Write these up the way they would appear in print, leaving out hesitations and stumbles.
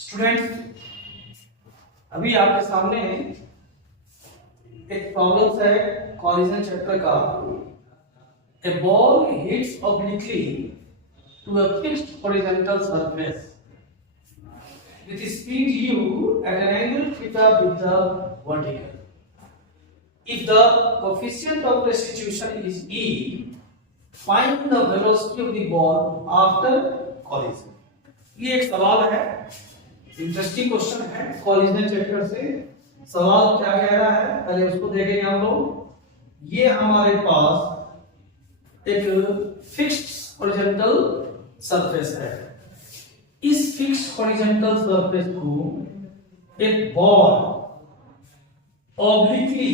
Students, अभी आपके सामने एक प्रॉब्लम है कॉलिजन चैप्टर का। A ball hits obliquely to a fixed horizontal surface with speed u at an angle theta with the vertical. If the coefficient of restitution is e, find the velocity of the ball after collision. ये एक सवाल है, interesting question है collision chapter से। सवाल क्या कह रहा है पहले उसको देखेंगे हम लोग। ये हमारे पास एक फिक्स्ड हॉरिजॉन्टल सरफेस है। इस फिक्स्ड हॉरिजॉन्टल सरफेस को एक बॉल ऑब्लिकली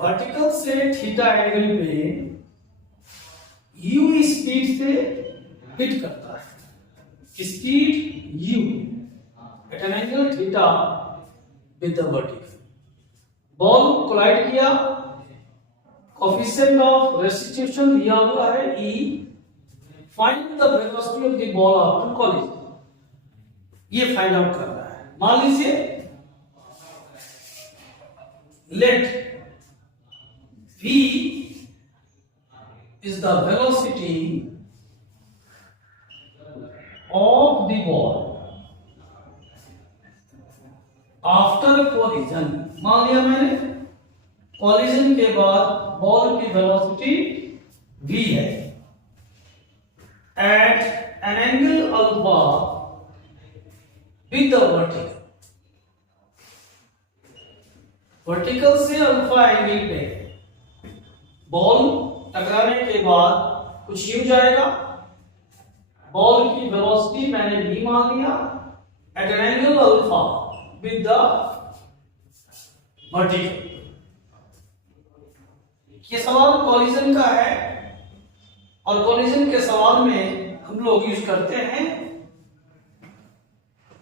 वर्टिकल से थीटा एंगल पे u स्पीड से हिट करता है। Speed u at an angle theta with the vertical. Ball collide किया, कोएफिशिएंट ऑफ रेस्टिट्यूशन दिया हुआ है e, find the velocity of the ball after collision. ये फाइंड आउट करना है। मान लीजिए let v is the velocity of the ball after collision। मान लिया मैंने collision के बाद बॉल की वेलोसिटी v है at an angle alpha with the vertical। Vertical से अल्फा एंगल पे बॉल टकराने के बाद कुछ यूं जाएगा। बॉल की वेलोसिटी मैंने v मान लिया at an angle alpha with the vertical. ये सवाल कॉलिजन का है और कॉलिजन के सवाल में हम लोग यूज करते हैं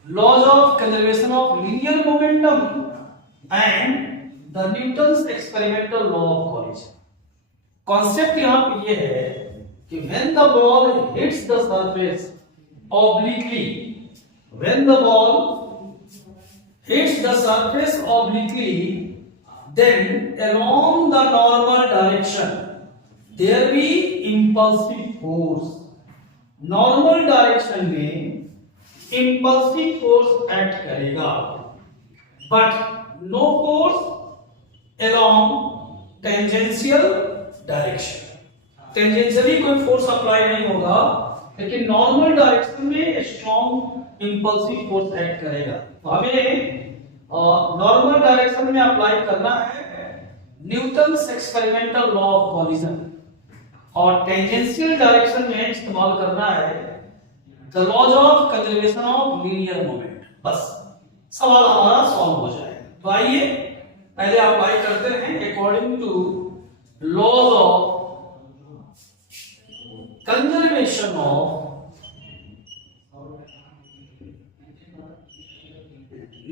laws of conservation of linear momentum and the Newton's experimental law of collision. Concept यहां पे ये है कि when the ball hits the surface obliquely, when the ball hits the surface obliquely, then along the normal direction there be impulsive force। Normal direction में impulsive force act करेगा, but no force along tangential direction. Tangentially कोई force apply नहीं होगा, लेकिन normal direction में strong impulsive force act करेगा। तो हमें नॉर्मल डायरेक्शन में अप्लाई करना है Newton's experimental law of collision और टेंजेंशियल डायरेक्शन में इस्तेमाल करना है the laws of conservation of linear moment. बस सवाल हमारा सॉल्व हो जाएगा। तो आइए पहले अप्लाई करते हैं according to laws of conservation of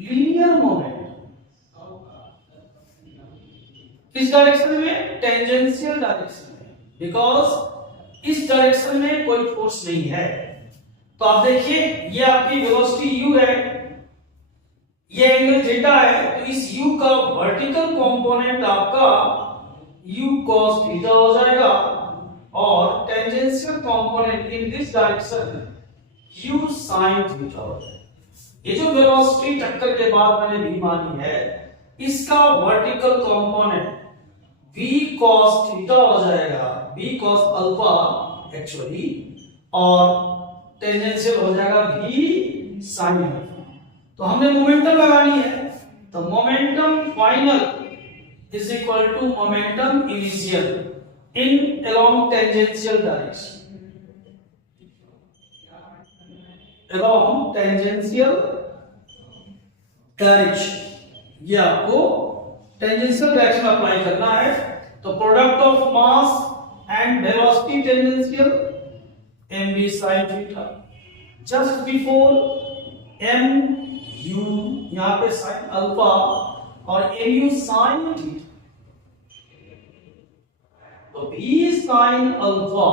linear moment। किस डायरेक्शन में? टेंजेंशियल डायरेक्शन में, बिकॉज इस डायरेक्शन में कोई फोर्स नहीं है। तो आप देखिए ये आपकी वेलोसिटी u है, ये एंगल थीटा है, तो इस u का वर्टिकल कंपोनेंट आपका u cos थीटा हो जाएगा और tangential component in this direction u sin theta हो जाएगा। ये जो वेलोसिटी टक्कर के बाद मैंने v मानी है, इसका vertical component v cos theta हो जाएगा, v cos अल्फा एक्चुअली, और टेंजेंशियल हो जाएगा v sin अल्फा। तो हमने मोमेंटम लगानी है, तो momentum final is equal to momentum initial in along tangential direction। along tangential direction ये आपको टेंजेंशियल डायरेक्शन अप्लाई करना है। तो product of mass and velocity tangential mv sin theta just before m u, यहां पे sin अल्फा और mu sin theta. तो v sin alpha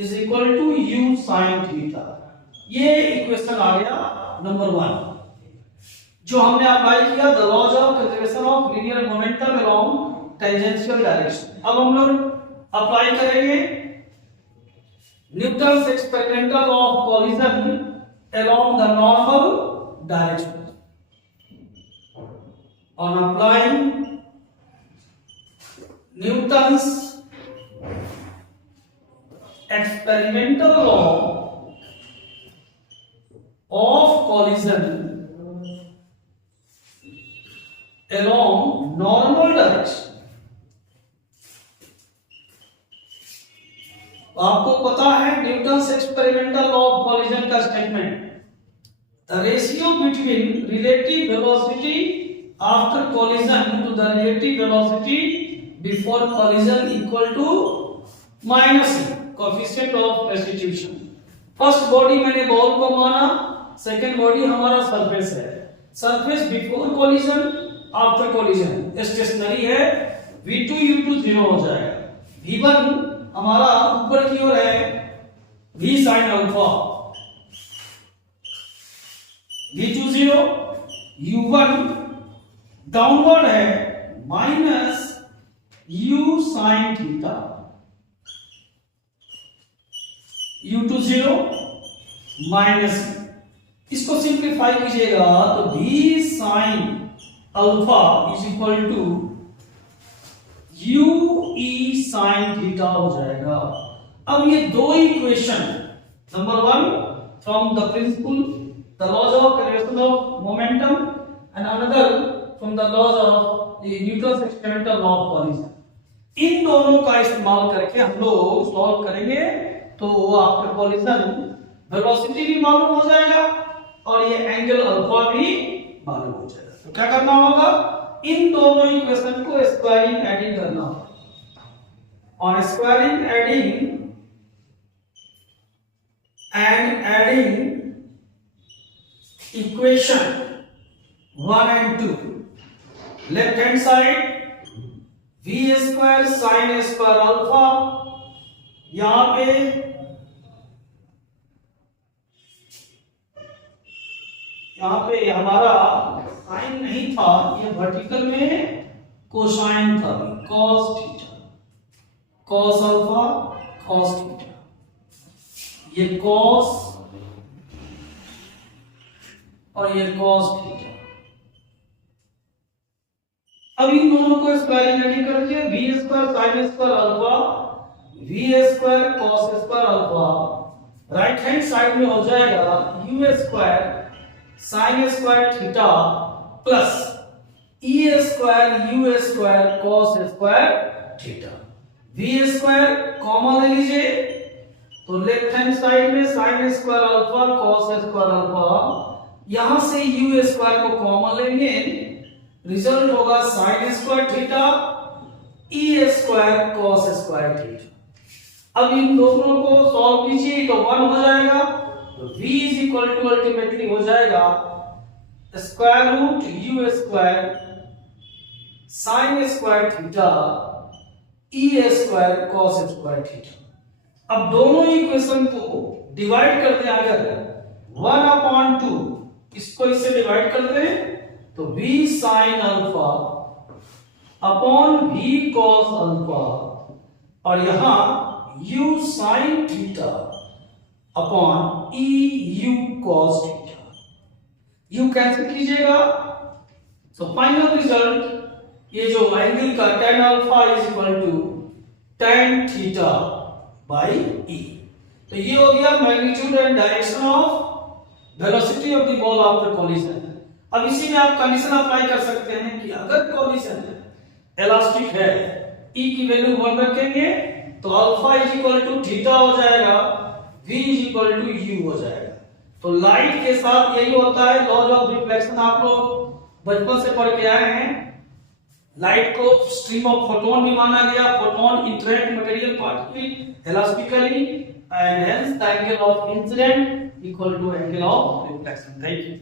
is equal to u sine theta. ये इक्वेशन आ गया नंबर 1 जो हमने अप्लाई किया, the laws of conservation of linear momentum along tangential direction. अब हम लोग अप्लाई करेंगे Newton's experimental law of collision along the normal direction. On applying Newton's experimental law of collision along normal direction। आपको पता है Newton's experimental law of collision का statement, the ratio between relative velocity after collision to the relative velocity before collision equal to minus coefficient of restitution। First body मैंने ball को माना, second body हमारा surface है। Surface before collision after collision stationary है, v2 u2 0 हो जाएगा। v1 हमारा ऊपर की ओर है v sin alpha, v2 0, u1 downward है minus u sine theta, u2 0 minus, इसको सिंप्लीफाई कीजिएगा तो v sine alpha is equal to u e sine theta हो जाएगा। अब ये दो equation, number 1 from the principle the laws of conservation of momentum and another from the laws of the Newton's experimental law of collision, इन दोनों का इस्तेमाल करके हम लोग सॉल्व करेंगे तो आफ्टर कॉलिजन वेलोसिटी भी मालूम हो जाएगा और ये एंगल अल्फा भी मालूम हो जाएगा। तो क्या करना होगा, इन दोनों इक्वेशन को स्क्वायरिंग एडिंग करना होगा। On squaring adding and adding equation 1 and 2, left hand side v square sine square alpha, यहां पे हमारा साइन नहीं था, ये वर्टिकल में कोसाइन था, cos theta, cos alpha cos theta, ये cos और ये cos थीटा। अब इन दोनों को स्क्वायरिंग एडिंग करके v square sine square alpha v square cos square alpha, right hand side में हो जाएगा u square sine square theta plus e square u square cos square theta. v square common ले लीजिए तो left hand side में sine square alpha cos square alpha, यहां से u square को कॉमन लेंगे, रिजल्ट होगा sign square theta e square cos square theta. अब इन दोनों को सॉल्व कीजिए तो 1 हो जाएगा, तो v is equal to ultimately हो जाएगा square root u square sine square theta e square cos square theta. अब दोनों इक्वेशन को डिवाइड कर दें, अगर 1/2 इसको इससे डिवाइड कर दें तो v sin alpha upon v cos alpha और यहां u sin theta upon e u cos theta, u cancel कीजिएगा तो फाइनल रिजल्ट ये जो एंगल का tan alpha is equal to tan theta by e। तो ये हो गया magnitude and direction of velocity of the ball after collision. अब इसी में आप कंडीशन अप्लाई कर सकते हैं कि अगर कॉलिजन इलास्टिक है, E की वैल्यू 1 रखेंगे तो alpha is equal to theta हो जाएगा, V is equal to U हो जाएगा। तो लाइट के साथ यही होता है, लॉज ऑफ रिफ्लेक्शन आप लोग बचपन से पढ़ के आए हैं। लाइट को स्ट्रीम ऑफ फोटोन भी माना गया, photon interact material particle elastically and hence the angle of incident equal to angle of reflection. Thank you.